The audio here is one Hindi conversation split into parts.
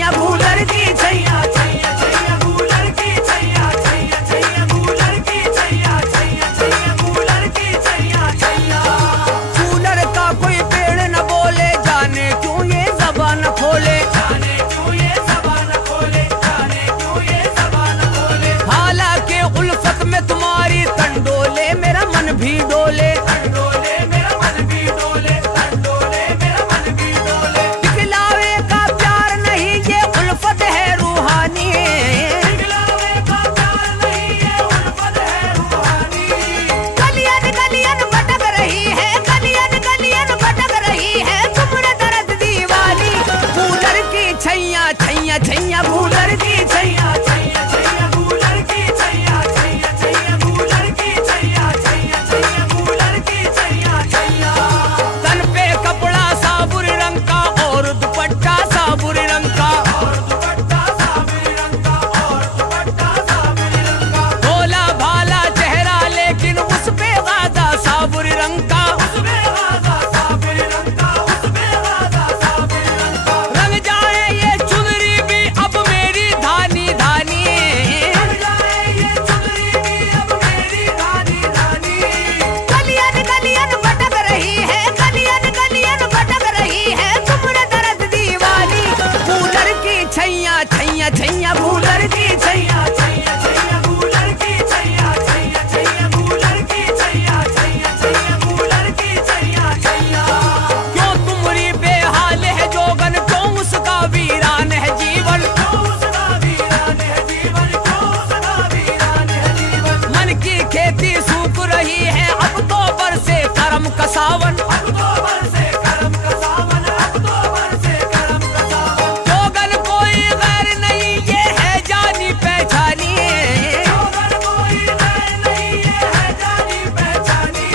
छैया कूलर की छैया छैया छैया कूलर की छैया छैया छैया कूलर की छैया छैया छैया कूलर की छैया छैया। कूलर का कोई पेड़ न बोले, जाने क्यों ये ज़बान खोले, जाने क्यों ये ज़बान खोले, जाने क्यों ये ज़बान खोले। हालांकि उल्फत में तुम्हारी तन डोले, मेरा मन भी डोले, तन डोले मेरा मन भी डोले, तन डोले मेरा मन भी डोले। दिखलावे का प्यार नहीं ये उल्फत है रूहानी, दिखलावे का प्यार नहीं ये उल्फत है रूहानी। गलियन गलियन भटक रही है, गलियन गलियन भटक रही है तुमने दर्द दीवानी। कूलर की छैया छैया छैया कूलर की छैया छैया छैया कूलर की छैया छैया छैया कूलर की छैया छैया छैया कूलर की छैया छैया। तन पे कपड़ा साबुरी रंग का और दुपट्टा साबुरी रंग का, और दुपट्टा साबुरी रंग का, और दुपट्टा साबुरी रंग का। भोला भाला चेहरा लेकिन उस पे गादा साबुरी रंग का, उस पे गादा साबुरी रंग का, उस पे गादा साबुरी रंग का। रंग जाए ये चुनरी भी अब मेरी धानी धानी, रंग जाए ये चुनरी भी अब मेरी धानी धानी। गलियन गलियन भटक रही है, गलियन गलियन भटक रही है तुमने दर्द दीवानी। कूलर की छैया छैया छैया कूलर की छैया छैया छैया कूलर की छैया छैया छैया कूलर की छैया छैया छैया कूलर की छैया छैया। क्यों तुम्हारी बेहाल है जोगन, क्यों उसका वीरान है जीवन, क्यों उसका वीरान है जीवन, क्यों उसका वीरान है जीवन। मन की खेती सूख रही है अब तो बरसे करम का सावन, अब तो बरसे करम का सावन, अब तो बरसे करम का सावन। जोगन कोई गैर नहीं ये है जानी पहचानी, जोगन कोई गैर नहीं ये है जानी पहचानी।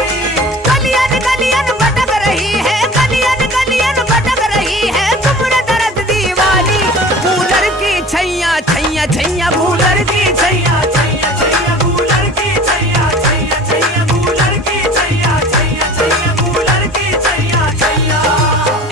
गलियन गलियन भटक रही है, गलियन गलियन भटक रही है तुमने दर्द दीवानी। कूलर की छैया छैया छैया कूलर की छैया छैया छैया कूलर की छैया छैया छैया कूलर की छैया छैया छैया कूलर की छैया छैया।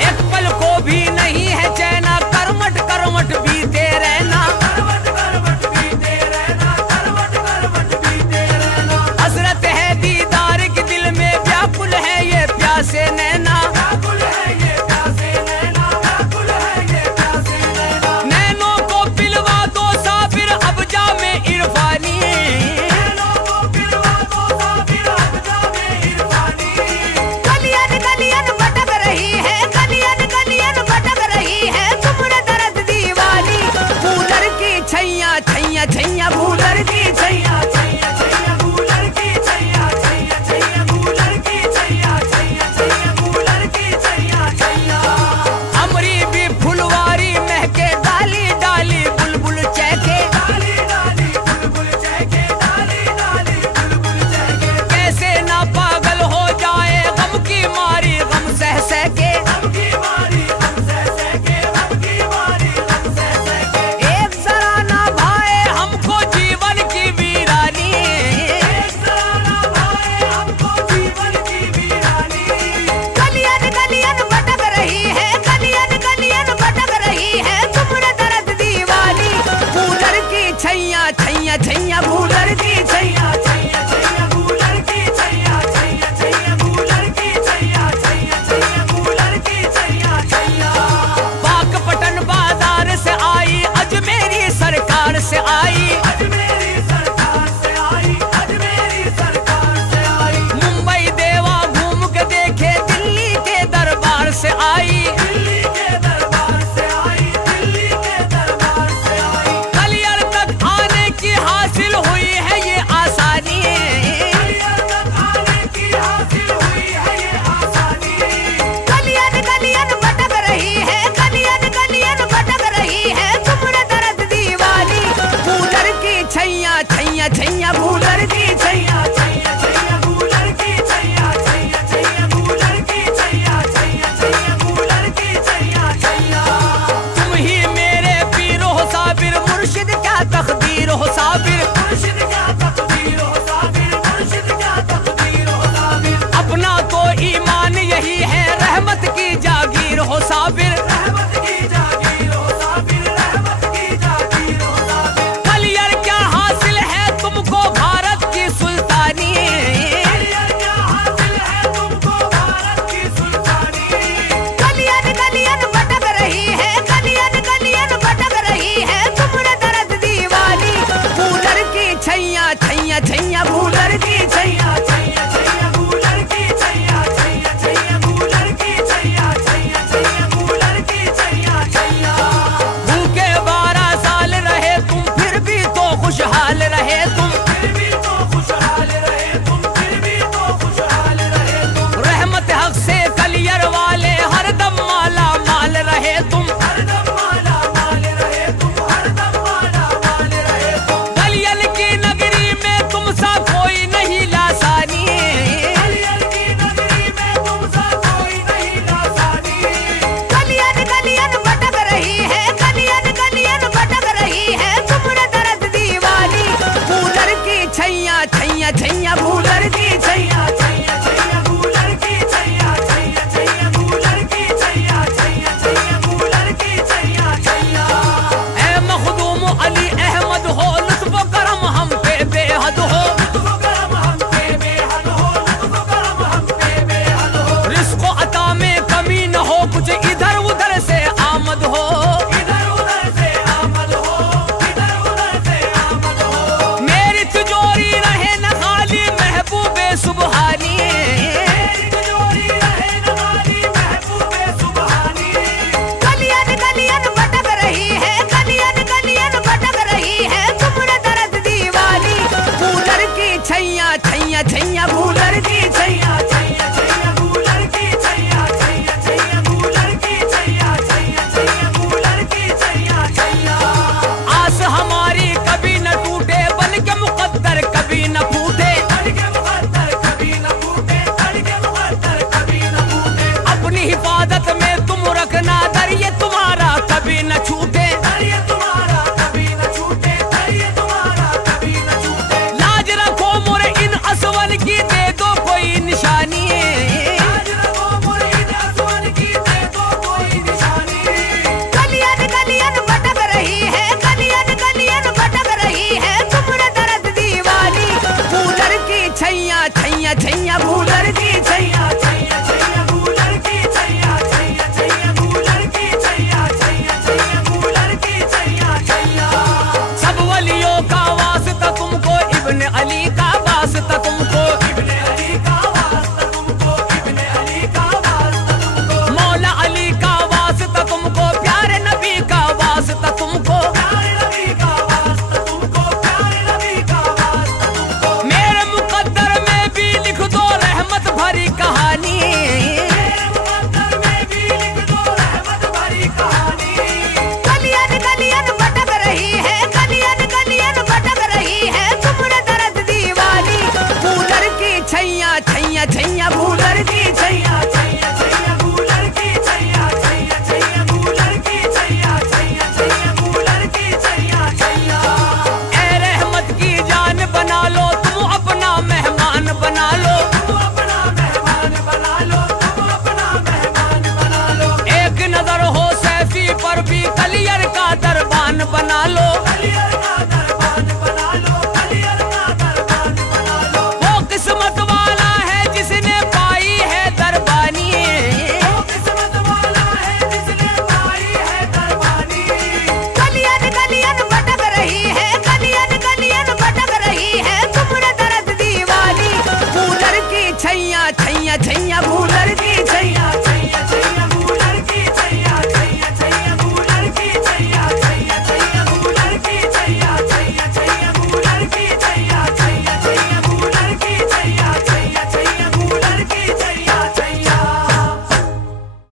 एक पल को भी नहीं है चैना, करवट करवट बीते रहना, करवट करवट बीते रहना, करवट करवट बीते रहना। हसरत है दीदार के दिल में, व्याकुल है ये प्यासे नैना, व्याकुल है ये प्यासे नैना, व्याकुल है ये प्यासे नैना। नैनों को पिलवा दो साबिर अब जा में इरफानी, नैनों को पिलवा दो साबिर अब जा में इरफानी। गलियन गलियन भटक रही है, गलियन गलियन भटक रही है तुमने दर्द दीवानी। कूलर की छैया छैया छैया कूलर की छैया छैया छैया कूलर की छैया छैया छैया कूलर की छैया छैया छैया कूलर की छैया छैया। हमरी भी फुलवारी महके, डाली डाली बुलबुल चहके, डाली डाली बुलबुल चहके, डाली डाली बुलबुल चहके। कैसे ना पागल हो जाए गम की मारी गम सह सह के, गम की मारी गम सह सह के, गम की मारी गम सह सह के। एक जरा ना भाए हमको जीवन की वीरानी, एक जरा ना भाए हमको जीवन की वीरानी। गलियन गलियन भटक रही है, गलियन गलियन भटक रही है तुमने दर्द दीवानी। कूलर की छैया छैया छैया कूलर की छैया छैया छैया कूलर की छैया छैया छैया कूलर की छैया छैया छैया कूलर की छैया छैया। बागपटन बाजार से आई, अजमेरी सरकार से आई, अजमेरी सरकार से आई, अजमेरी सरकार से आई। मुंबई देवा घूम के देखे, दिल्ली के दरबार से आई, दिल्ली के दरबार से आई, दिल्ली के दरबार से आई। कलियर तक आने की हासिल हुई है ये आसानी, कलियर तक आने की हासिल हुई है ये आसानी। गलियन गलियन भटक रही है, गलियन गलियन भटक रही है तुमने दर्द दीवानी। कूलर की छैया छैया छैया कूलर की